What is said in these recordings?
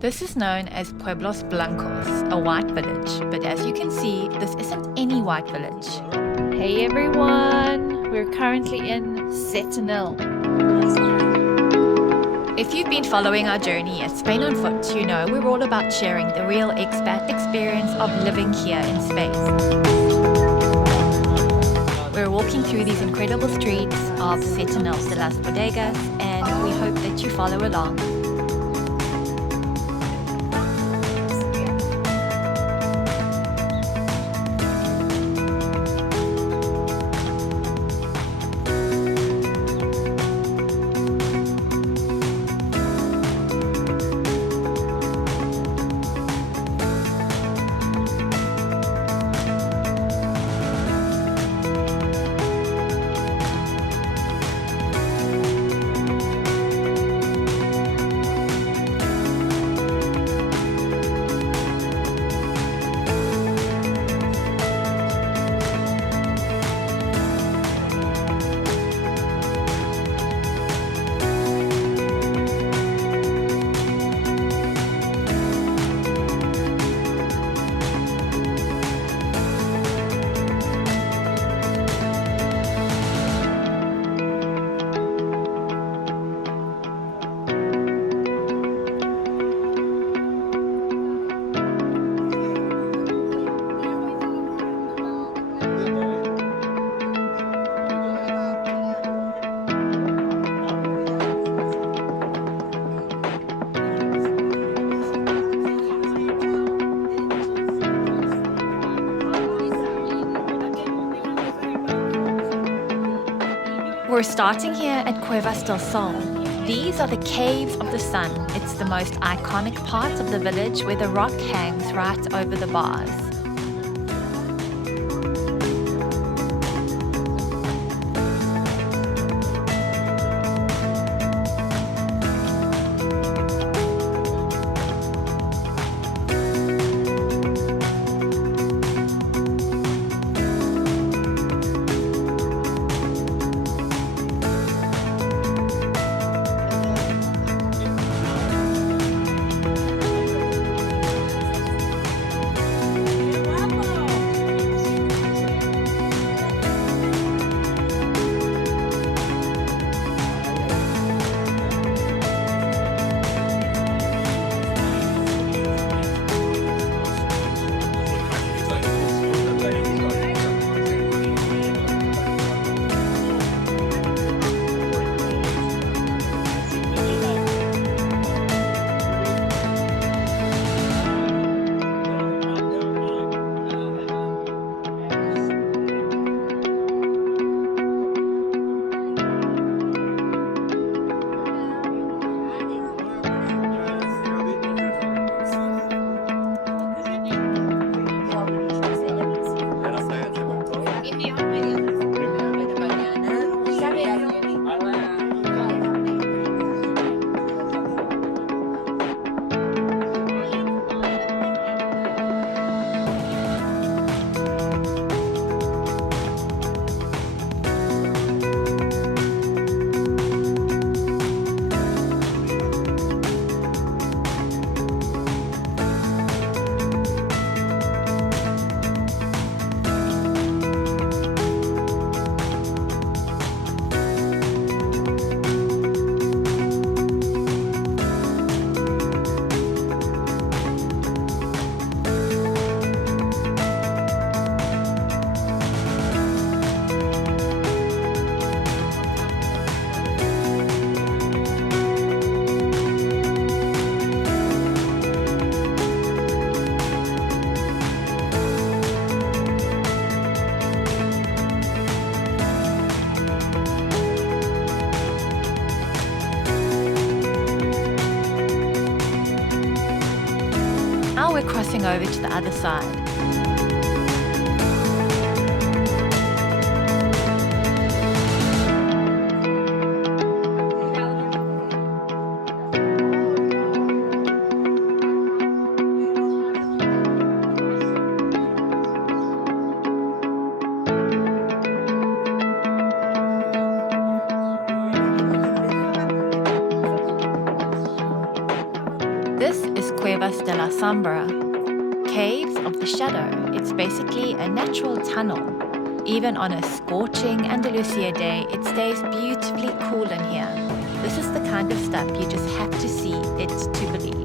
This is known as Pueblos Blancos, a white village, but as you can see, this isn't any white village. Hey everyone, we're currently in Setenil. If you've been following our journey at Spain on foot, you know we're all about sharing the real expat experience of living here in Spain. We're walking through these incredible streets of Setenil de las Bodegas, and we hope that you follow along. We're starting here at Cuevas del Sol. These are the caves of the sun. It's the most iconic part of the village where the rock hangs right over the bars. Now we're crossing over to the other side. This is Cuevas de la Sombra, Caves of the Shadow. It's basically a natural tunnel. Even on a scorching Andalucía day, it stays beautifully cool in here. This is the kind of stuff you just have to see it to believe.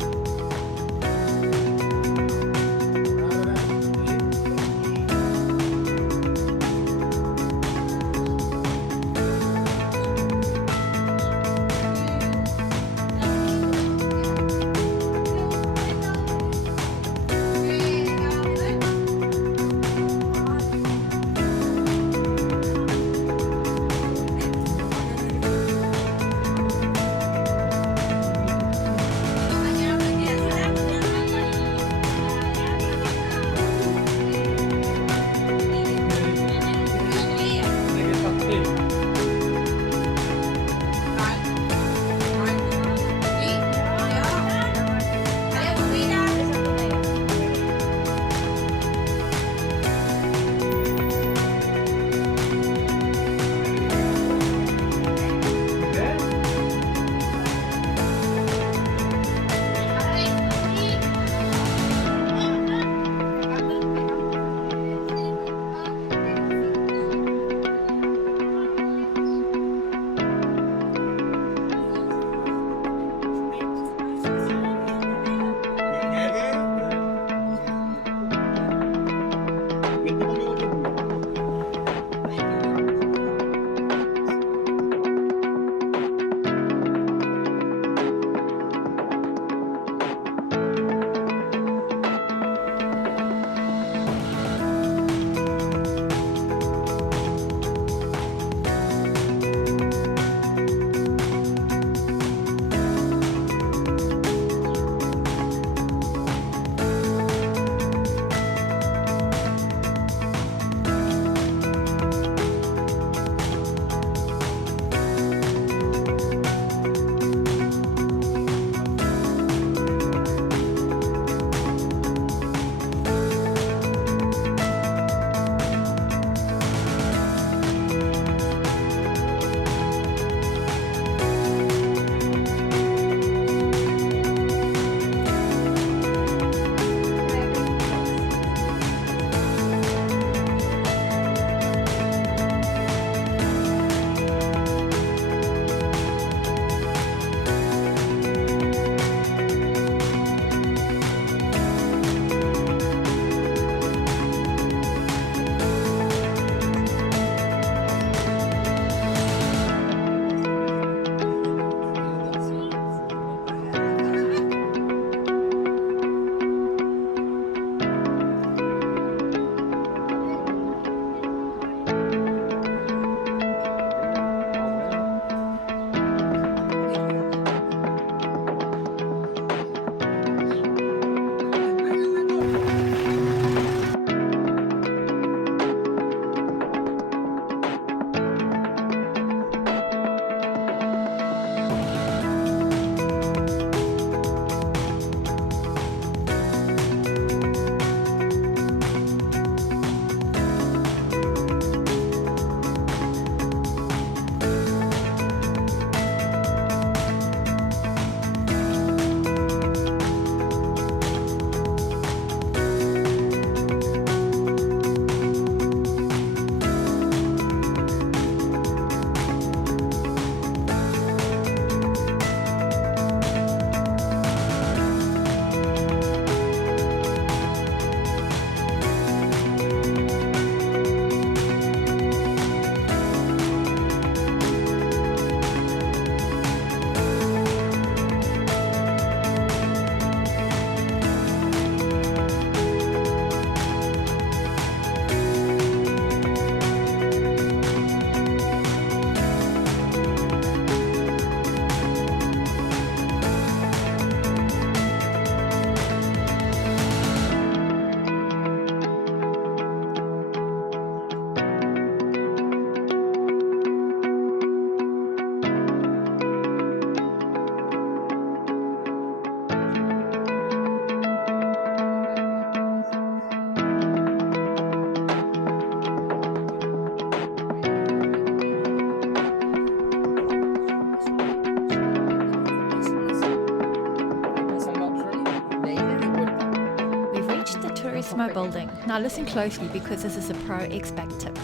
Turismo building. Now listen closely because this is a Pro-Expat Tip.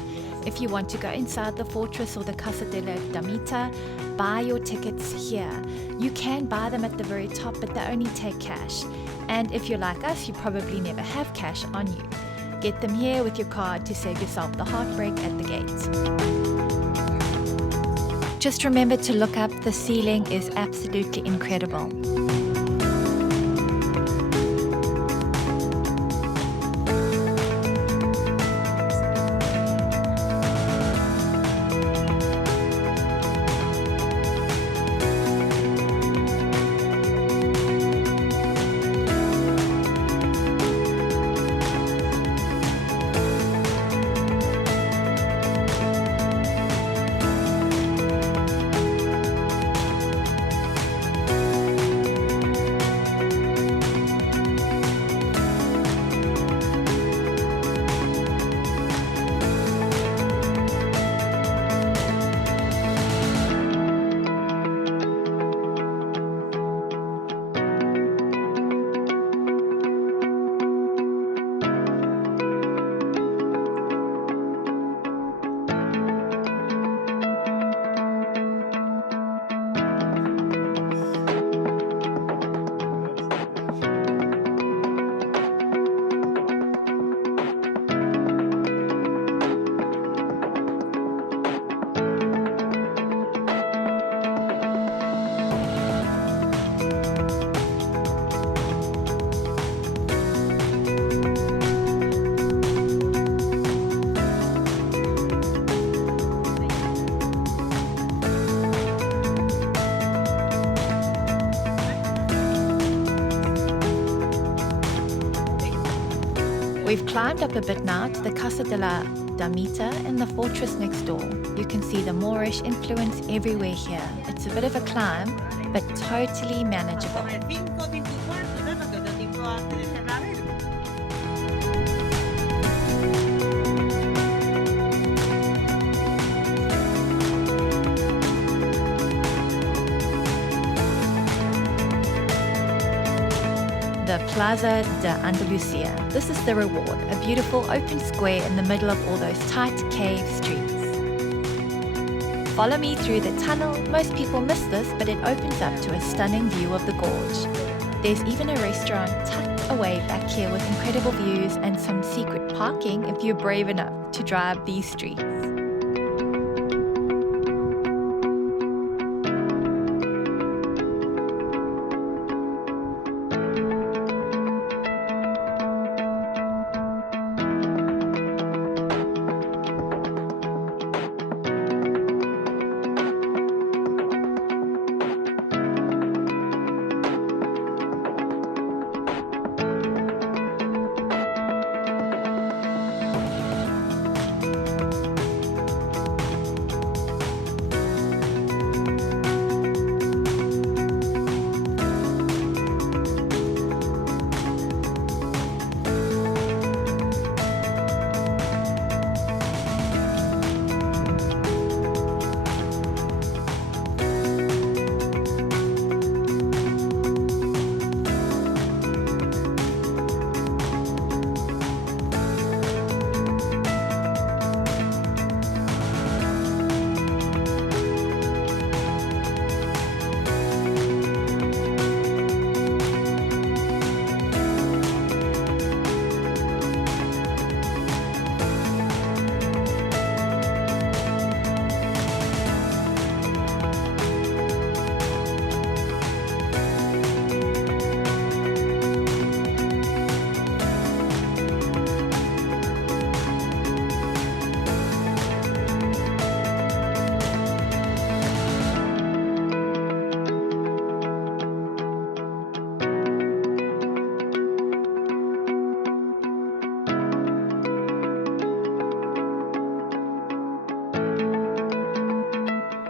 If you want to go inside the fortress or the Casa de la Damita, buy your tickets here. You can buy them at the very top, but they only take cash. And if you're like us, you probably never have cash on you. Get them here with your card to save yourself the heartbreak at the gate. Just remember to look up, the ceiling is absolutely incredible. We've climbed up a bit now to the Casa de la Damita and the fortress next door. You can see the Moorish influence everywhere here. It's a bit of a climb, but totally manageable. The Plaza de Andalucía. This is the reward, a beautiful open square in the middle of all those tight cave streets. Follow me through the tunnel. Most people miss this, but it opens up to a stunning view of the gorge. There's even a restaurant tucked away back here with incredible views and some secret parking if you're brave enough to drive these streets.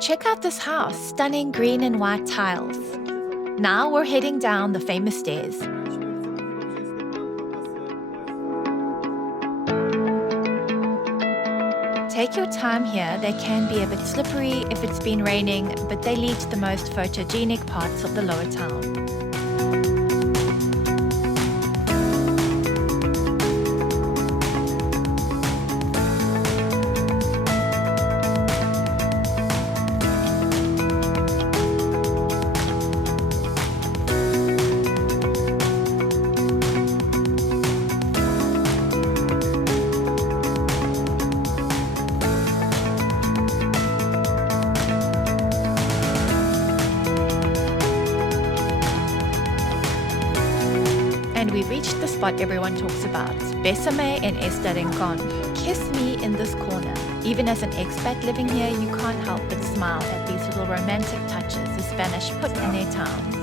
Check out this house, stunning green and white tiles. Now we're heading down the famous stairs. Take your time here, they can be a bit slippery if it's been raining, but they lead to the most photogenic parts of the lower town. And we reached the spot everyone talks about, Bésame, este, Rincón. Kiss me in this corner. Even as an expat living here, you can't help but smile at these little romantic touches the Spanish put in their towns.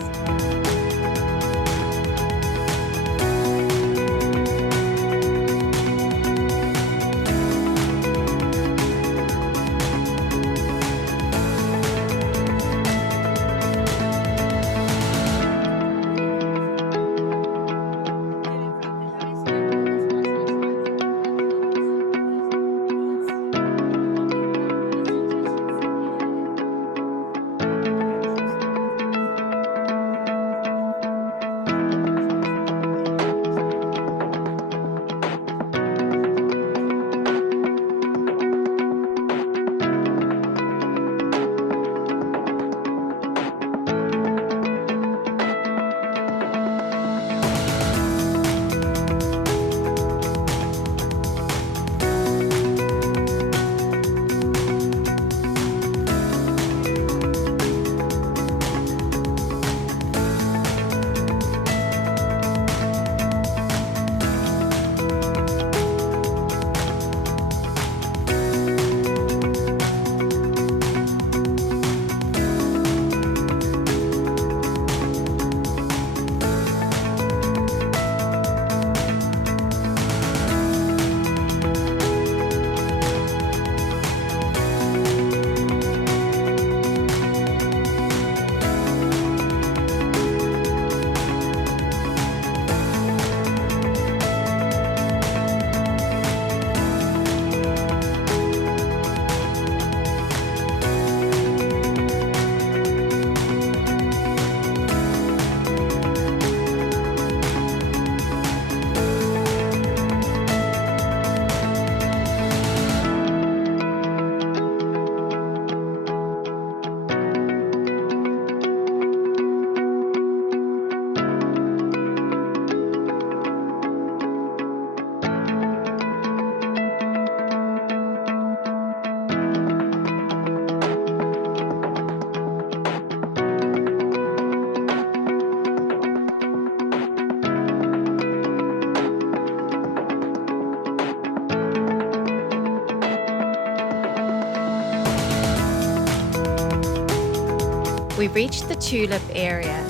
We've reached the tulip area.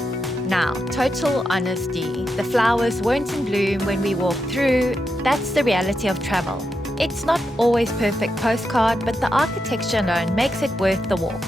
Now, total honesty, the flowers weren't in bloom when we walked through. That's the reality of travel. It's not always perfect postcard, but the architecture alone makes it worth the walk.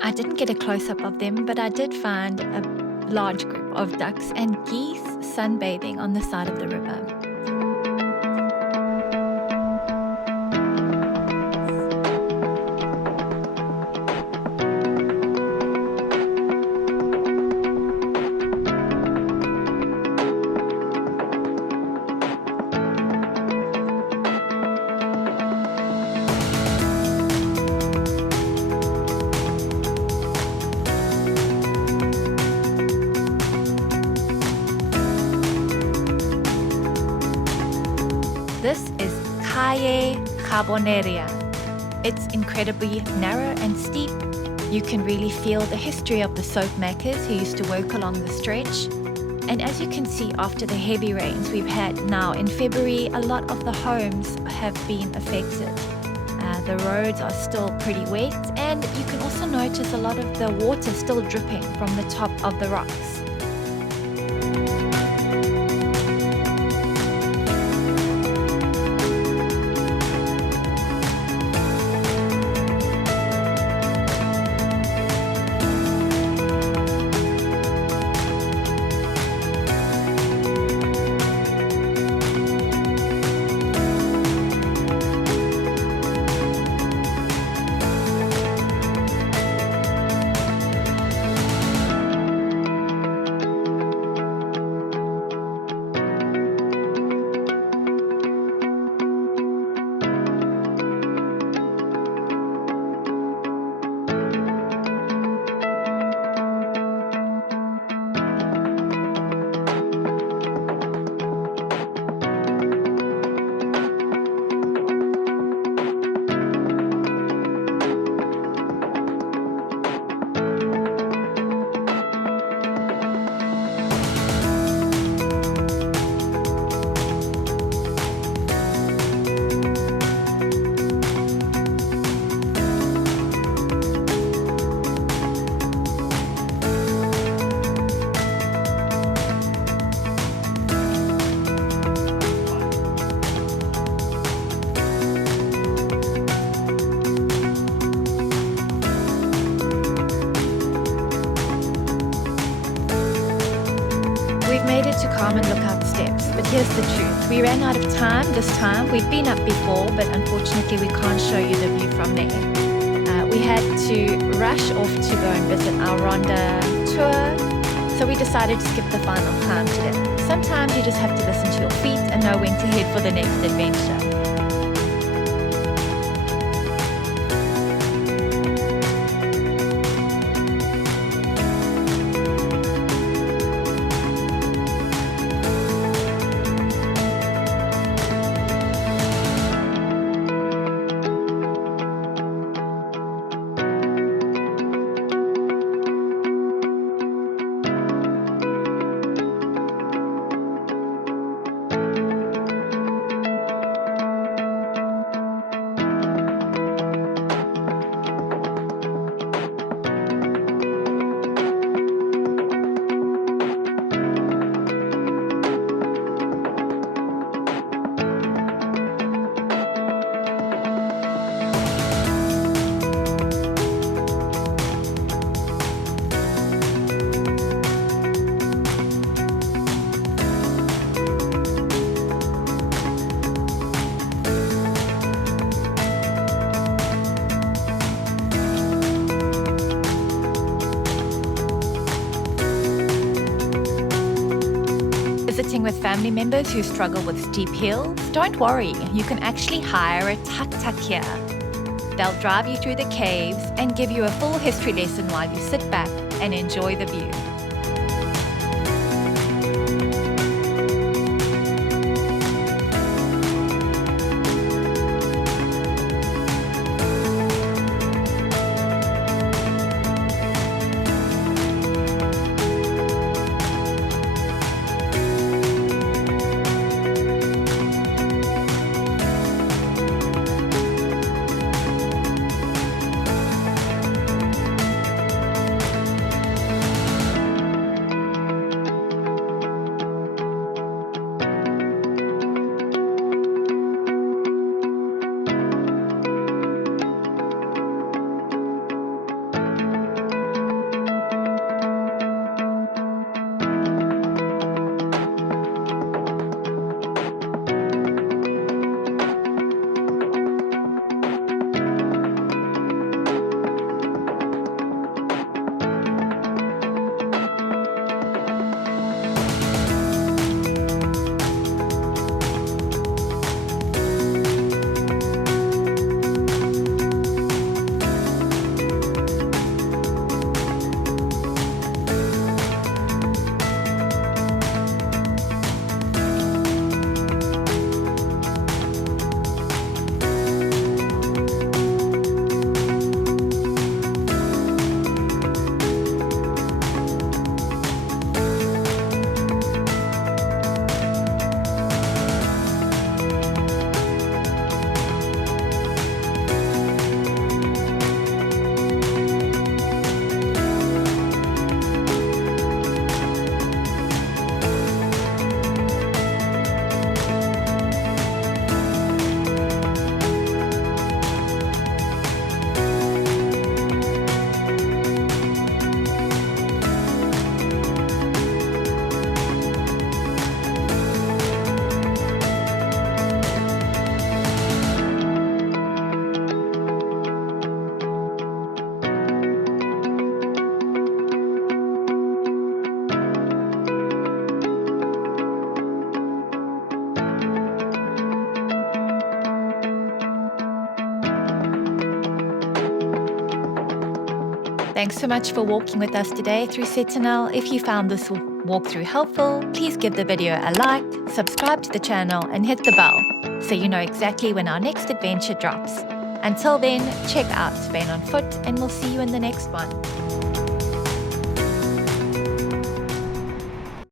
I didn't get a close-up of them, but I did find a large group of ducks and geese sunbathing on the side of the river. This is Calle Jabonería. It's incredibly narrow and steep. You can really feel the history of the soap makers who used to work along the stretch. And as you can see, after the heavy rains we've had now in February, a lot of the homes have been affected. The roads are still pretty wet, and you can also notice a lot of the water still dripping from the top of the rocks. made it to Carmen Lookout Steps, but here's the truth. We ran out of time this time. We've been up before, but unfortunately we can't show you the view from there. We had to rush off to go and visit our Ronda tour, so we decided to skip the final climb today. Sometimes you just have to listen to your feet and know when to head for the next adventure. Visiting with family members who struggle with steep hills? Don't worry, you can actually hire a tuk-tuk here. They'll drive you through the caves and give you a full history lesson while you sit back and enjoy the view. Thanks so much for walking with us today through Setenil. If you found this walkthrough helpful, please give the video a like, subscribe to the channel and hit the bell so you know exactly when our next adventure drops. Until then, check out Spain on Foot and we'll see you in the next one.